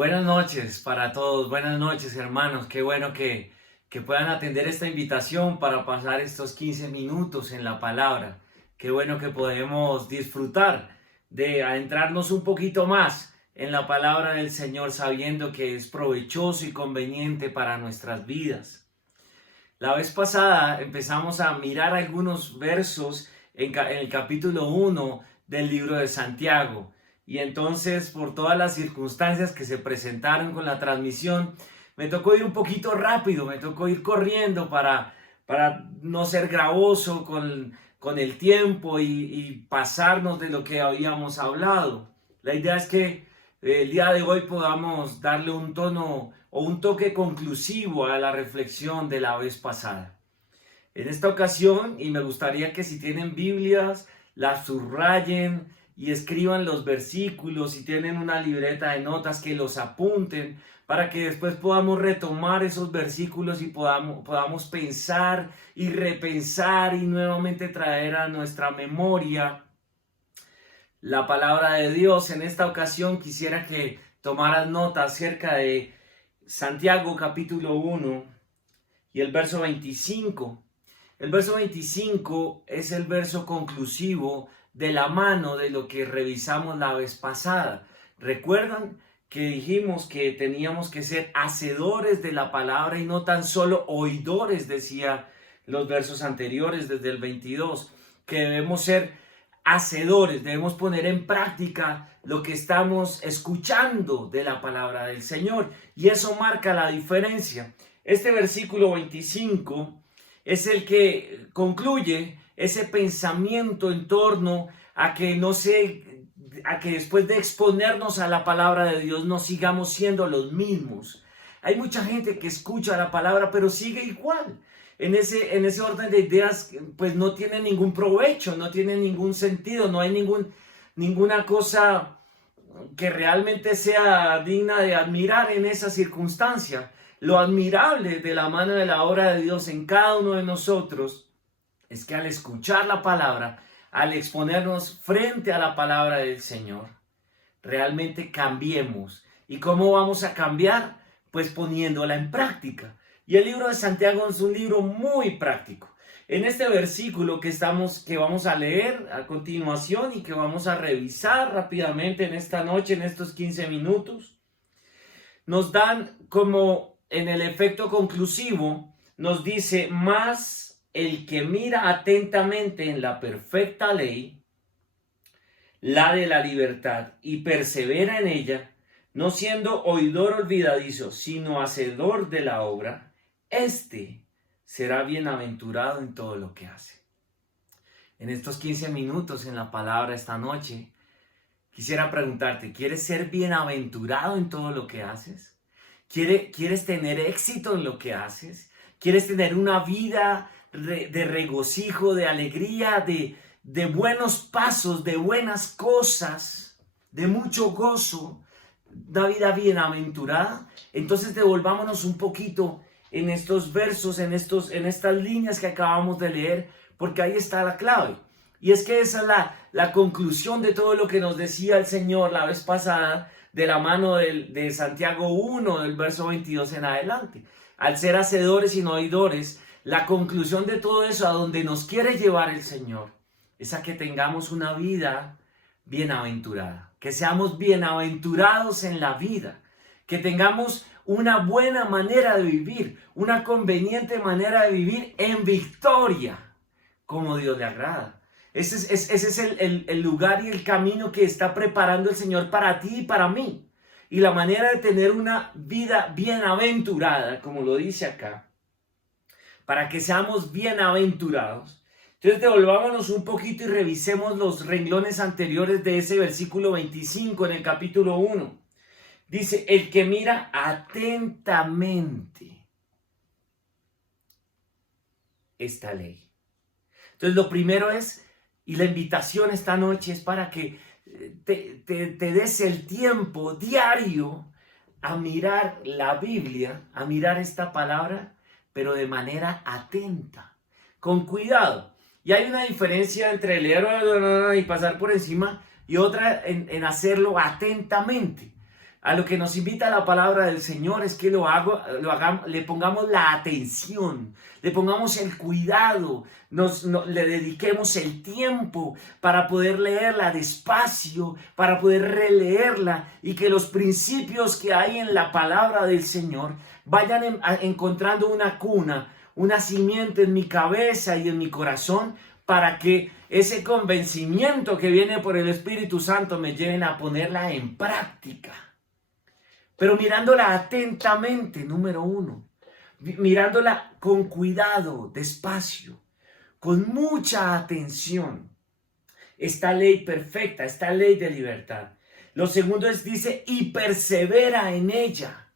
Buenas noches para todos, buenas noches hermanos, qué bueno que puedan atender esta invitación para pasar estos 15 minutos en la palabra, qué bueno que podemos disfrutar de adentrarnos un poquito más en la palabra del Señor sabiendo que es provechoso y conveniente para nuestras vidas. La vez pasada empezamos a mirar algunos versos en el capítulo 1 del libro de Santiago. Y entonces, por todas las circunstancias que se presentaron con la transmisión, me tocó ir un poquito rápido, me tocó ir corriendo para no ser gravoso con el tiempo y pasarnos de lo que habíamos hablado. La idea es que el día de hoy podamos darle un tono o un toque conclusivo a la reflexión de la vez pasada. En esta ocasión, y me gustaría que si tienen Biblias, las subrayen y escriban los versículos, si tienen una libreta de notas, que los apunten, para que después podamos retomar esos versículos y podamos pensar y repensar y nuevamente traer a nuestra memoria la palabra de Dios. En esta ocasión quisiera que tomaran nota acerca de Santiago capítulo 1 y el verso 25. El verso 25 es el verso conclusivo de la mano de lo que revisamos la vez pasada. ¿Recuerdan que dijimos que teníamos que ser hacedores de la palabra y no tan solo oidores? Decía los versos anteriores desde el 22, que debemos ser hacedores, debemos poner en práctica lo que estamos escuchando de la palabra del Señor, y eso marca la diferencia. Este versículo 25 es el que concluye ese pensamiento en torno a que a que después de exponernos a la palabra de Dios no sigamos siendo los mismos. Hay mucha gente que escucha la palabra pero sigue igual. En ese orden de ideas, pues no tiene ningún provecho, no tiene ningún sentido, no hay ninguna cosa que realmente sea digna de admirar en esa circunstancia. Lo admirable de la mano de la obra de Dios en cada uno de nosotros es que al escuchar la palabra, al exponernos frente a la palabra del Señor, realmente cambiemos. ¿Y cómo vamos a cambiar? Pues poniéndola en práctica. Y el libro de Santiago es un libro muy práctico. En este versículo que vamos a leer a continuación y que vamos a revisar rápidamente en esta noche, en estos 15 minutos, nos dan como en el efecto conclusivo, nos dice: más el que mira atentamente en la perfecta ley, la de la libertad, y persevera en ella, no siendo oidor olvidadizo, sino hacedor de la obra, este será bienaventurado en todo lo que hace. En estos 15 minutos en la palabra esta noche, quisiera preguntarte: ¿quieres ser bienaventurado en todo lo que haces? ¿Quieres tener éxito en lo que haces? ¿Quieres tener una vida de regocijo, de alegría, de buenos pasos, de buenas cosas, de mucho gozo, una vida bienaventurada? Entonces devolvámonos un poquito en estos versos, en estas líneas que acabamos de leer, porque ahí está la clave. Y es que esa es la conclusión de todo lo que nos decía el Señor la vez pasada, de la mano de Santiago 1, del verso 22 en adelante. Al ser hacedores y no oidores, la conclusión de todo eso, a donde nos quiere llevar el Señor, es a que tengamos una vida bienaventurada, que seamos bienaventurados en la vida, que tengamos una buena manera de vivir, una conveniente manera de vivir en victoria, como Dios le agrada. Ese es el lugar y el camino que está preparando el Señor para ti y para mí. Y la manera de tener una vida bienaventurada, como lo dice acá, para que seamos bienaventurados. Entonces devolvámonos un poquito y revisemos los renglones anteriores de ese versículo 25 en el capítulo 1. Dice: el que mira atentamente esta ley. Entonces lo primero es, y la invitación esta noche es para que te des el tiempo diario a mirar la Biblia, a mirar esta palabra, pero de manera atenta, con cuidado. Y hay una diferencia entre leer y pasar por encima y otra en hacerlo atentamente. A lo que nos invita la palabra del Señor es que lo hagamos, le pongamos la atención, le pongamos el cuidado, le dediquemos el tiempo para poder leerla despacio, para poder releerla y que los principios que hay en la palabra del Señor vayan encontrando una cuna, una simiente en mi cabeza y en mi corazón para que ese convencimiento que viene por el Espíritu Santo me lleven a ponerla en práctica. Pero mirándola atentamente, número uno, mirándola con cuidado, despacio, con mucha atención. Esta ley perfecta, esta ley de libertad. Lo segundo dice, y persevera en ella.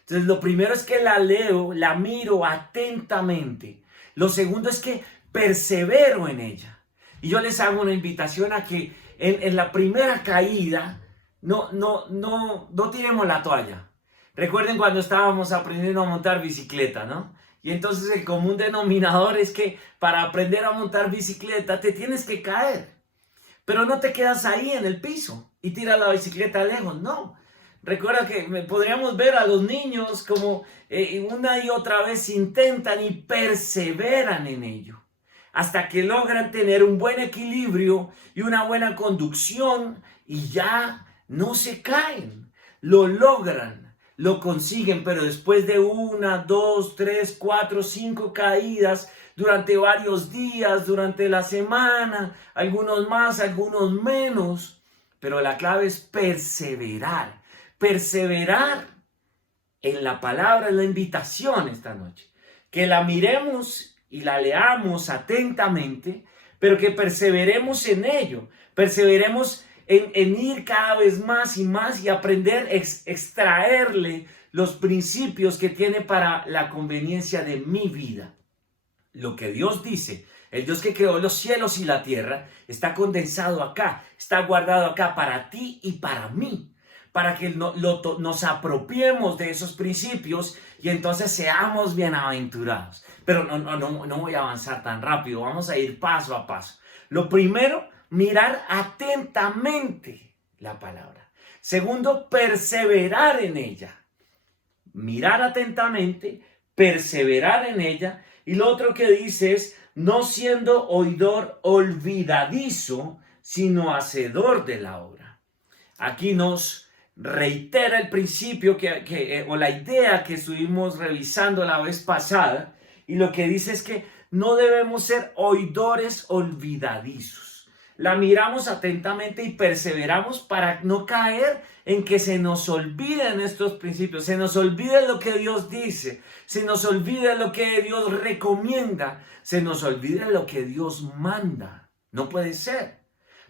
Entonces, lo primero es que la leo, la miro atentamente. Lo segundo es que persevero en ella. Y yo les hago una invitación a que en la primera caída no tiremos la toalla. Recuerden cuando estábamos aprendiendo a montar bicicleta, ¿no? Y entonces el común denominador es que para aprender a montar bicicleta te tienes que caer. Pero no te quedas ahí en el piso y tiras la bicicleta lejos, no. Recuerda que podríamos ver a los niños como una y otra vez intentan y perseveran en ello, hasta que logran tener un buen equilibrio y una buena conducción y ya no se caen, lo logran, lo consiguen, pero después de 1, 2, 3, 4, 5 caídas durante varios días, durante la semana, algunos más, algunos menos, pero la clave es perseverar. Perseverar en la palabra, en la invitación esta noche. Que la miremos y la leamos atentamente, pero que perseveremos en ello. Perseveremos en ir cada vez más y más y aprender, extraerle los principios que tiene para la conveniencia de mi vida. Lo que Dios dice, el Dios que creó los cielos y la tierra, está condensado acá, está guardado acá para ti y para mí. Para que nos apropiemos de esos principios y entonces seamos bienaventurados. Pero no voy a avanzar tan rápido, vamos a ir paso a paso. Lo primero, mirar atentamente la palabra. Segundo, perseverar en ella. Mirar atentamente, perseverar en ella. Y lo otro que dice es, no siendo oidor olvidadizo, sino hacedor de la obra. Aquí nos reitera el principio o la idea que estuvimos revisando la vez pasada, y lo que dice es que no debemos ser oidores olvidadizos. La miramos atentamente y perseveramos para no caer en que se nos olviden estos principios, se nos olvide lo que Dios dice, se nos olvide lo que Dios recomienda, se nos olvide lo que Dios manda. No puede ser.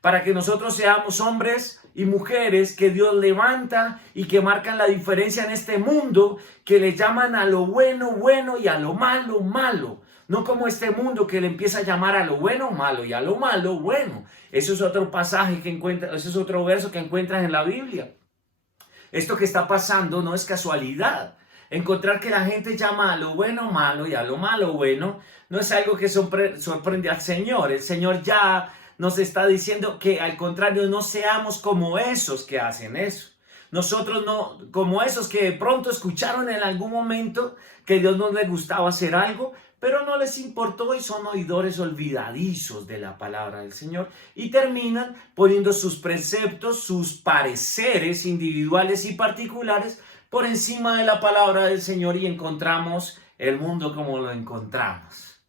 Para que nosotros seamos hombres y mujeres que Dios levanta y que marcan la diferencia en este mundo, que le llaman a lo bueno, bueno y a lo malo, malo. No como este mundo que le empieza a llamar a lo bueno, malo y a lo malo, bueno. Eso es otro pasaje que encuentras, eso es otro verso que encuentras en la Biblia. Esto que está pasando no es casualidad. Encontrar que la gente llama a lo bueno malo y a lo malo bueno no es algo que sorprende al Señor. El Señor ya nos está diciendo que al contrario no seamos como esos que hacen eso. Nosotros no, como esos que de pronto escucharon en algún momento que Dios no les gustaba hacer algo, pero no les importó y son oidores olvidadizos de la palabra del Señor y terminan poniendo sus preceptos, sus pareceres individuales y particulares por encima de la palabra del Señor y encontramos el mundo como lo encontramos.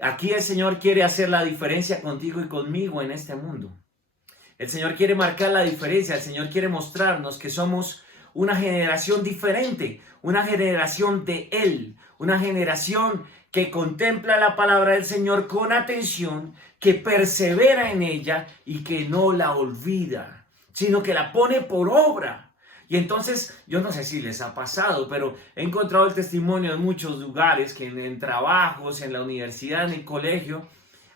Aquí el Señor quiere hacer la diferencia contigo y conmigo en este mundo. El Señor quiere marcar la diferencia, el Señor quiere mostrarnos que somos una generación diferente, una generación de Él, una generación que contempla la palabra del Señor con atención, que persevera en ella y que no la olvida, sino que la pone por obra. Y entonces, yo no sé si les ha pasado, pero he encontrado el testimonio en muchos lugares, que en trabajos, en la universidad, en el colegio,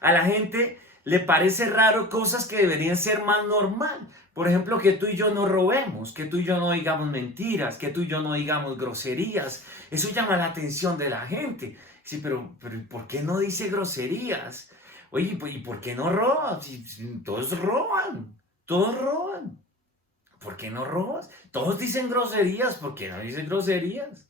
a la gente le parece raro cosas que deberían ser más normal. Por ejemplo, que tú y yo no robemos, que tú y yo no digamos mentiras, que tú y yo no digamos groserías. Eso llama la atención de la gente. Sí, pero ¿por qué no dice groserías? Oye, ¿y por qué no roban? Si todos roban, todos roban. ¿por qué no robas? Todos dicen groserías, ¿por qué no dicen groserías?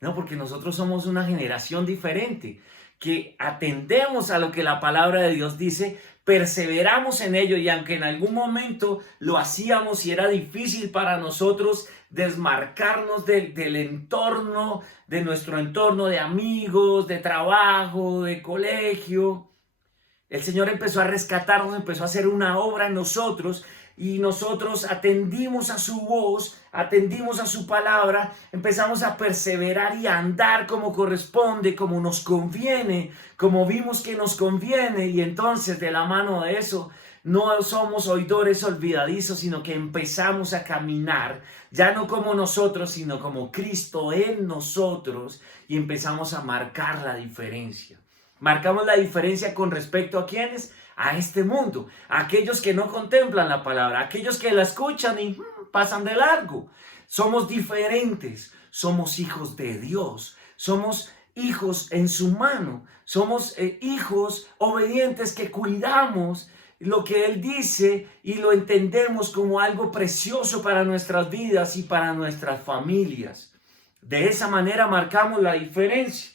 No, porque nosotros somos una generación diferente, que atendemos a lo que la palabra de Dios dice, perseveramos en ello y aunque en algún momento lo hacíamos y era difícil para nosotros desmarcarnos del entorno, de nuestro entorno de amigos, de trabajo, de colegio, el Señor empezó a rescatarnos, empezó a hacer una obra en nosotros y nosotros atendimos a su voz, atendimos a su palabra, empezamos a perseverar y a andar como corresponde, como nos conviene, como vimos que nos conviene, y entonces de la mano de eso no somos oidores olvidadizos, sino que empezamos a caminar, ya no como nosotros, sino como Cristo en nosotros, y empezamos a marcar la diferencia. Marcamos la diferencia con respecto a quiénes, a este mundo, a aquellos que no contemplan la palabra, a aquellos que la escuchan y pasan de largo. Somos diferentes, somos hijos de Dios, somos hijos en su mano, somos hijos obedientes que cuidamos lo que Él dice y lo entendemos como algo precioso para nuestras vidas y para nuestras familias. De esa manera marcamos la diferencia.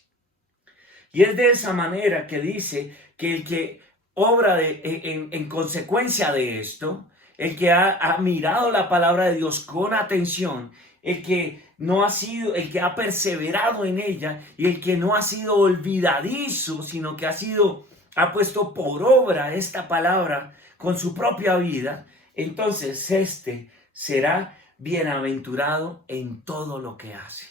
Y es de esa manera que dice que el que obra en consecuencia de esto, el que ha mirado la palabra de Dios con atención, el que no ha sido, el que ha perseverado en ella y el que no ha sido olvidadizo, sino que ha puesto por obra esta palabra con su propia vida, entonces este será bienaventurado en todo lo que hace.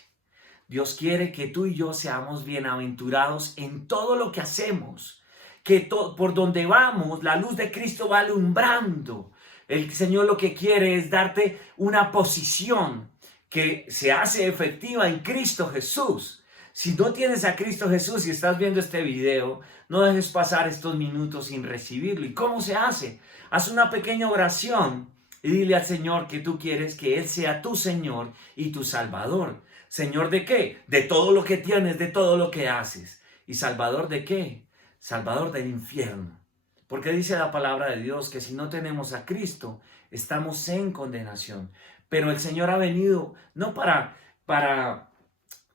Dios quiere que tú y yo seamos bienaventurados en todo lo que hacemos, que por donde vamos, la luz de Cristo va alumbrando. El Señor lo que quiere es darte una posición que se hace efectiva en Cristo Jesús. Si no tienes a Cristo Jesús y estás viendo este video, no dejes pasar estos minutos sin recibirlo. ¿Y cómo se hace? Haz una pequeña oración y dile al Señor que tú quieres que Él sea tu Señor y tu Salvador. ¿Señor de qué? De todo lo que tienes, de todo lo que haces. ¿Y Salvador de qué? Salvador del infierno. Porque dice la palabra de Dios que si no tenemos a Cristo, estamos en condenación. Pero el Señor ha venido no para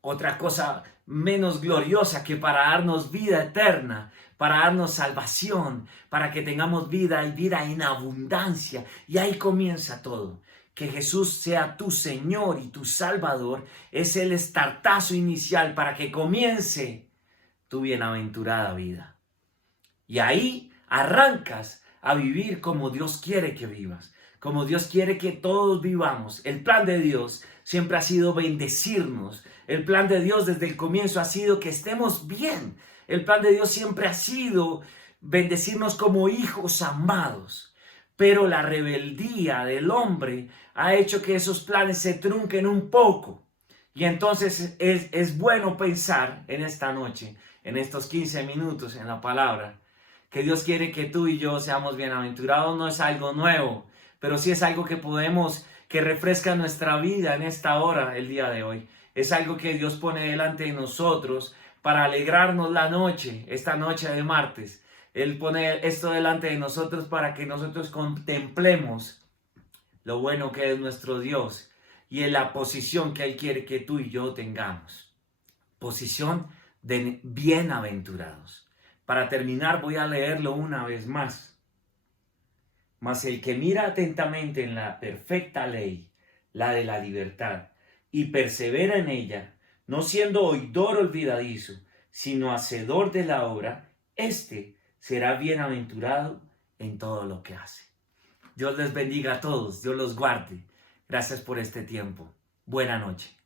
otra cosa menos gloriosa que para darnos vida eterna, para darnos salvación, para que tengamos vida y vida en abundancia. Y ahí comienza todo. Que Jesús sea tu Señor y tu Salvador es el estartazo inicial para que comience tu bienaventurada vida. Y ahí arrancas a vivir como Dios quiere que vivas, como Dios quiere que todos vivamos. El plan de Dios siempre ha sido bendecirnos. El plan de Dios desde el comienzo ha sido que estemos bien. El plan de Dios siempre ha sido bendecirnos como hijos amados. Pero la rebeldía del hombre ha hecho que esos planes se trunquen un poco. Y entonces es bueno pensar en esta noche, en estos 15 minutos en la palabra, que Dios quiere que tú y yo seamos bienaventurados. No es algo nuevo, pero sí es algo que refresca nuestra vida en esta hora, el día de hoy. Es algo que Dios pone delante de nosotros para alegrarnos la noche, esta noche de martes. Él pone esto delante de nosotros para que nosotros contemplemos lo bueno que es nuestro Dios y en la posición que Él quiere que tú y yo tengamos. Posición de bienaventurados. Para terminar voy a leerlo una vez más. Mas el que mira atentamente en la perfecta ley, la de la libertad, y persevera en ella, no siendo oidor olvidadizo, sino hacedor de la obra, éste será bienaventurado en todo lo que hace. Dios les bendiga a todos, Dios los guarde. Gracias por este tiempo. Buena noche.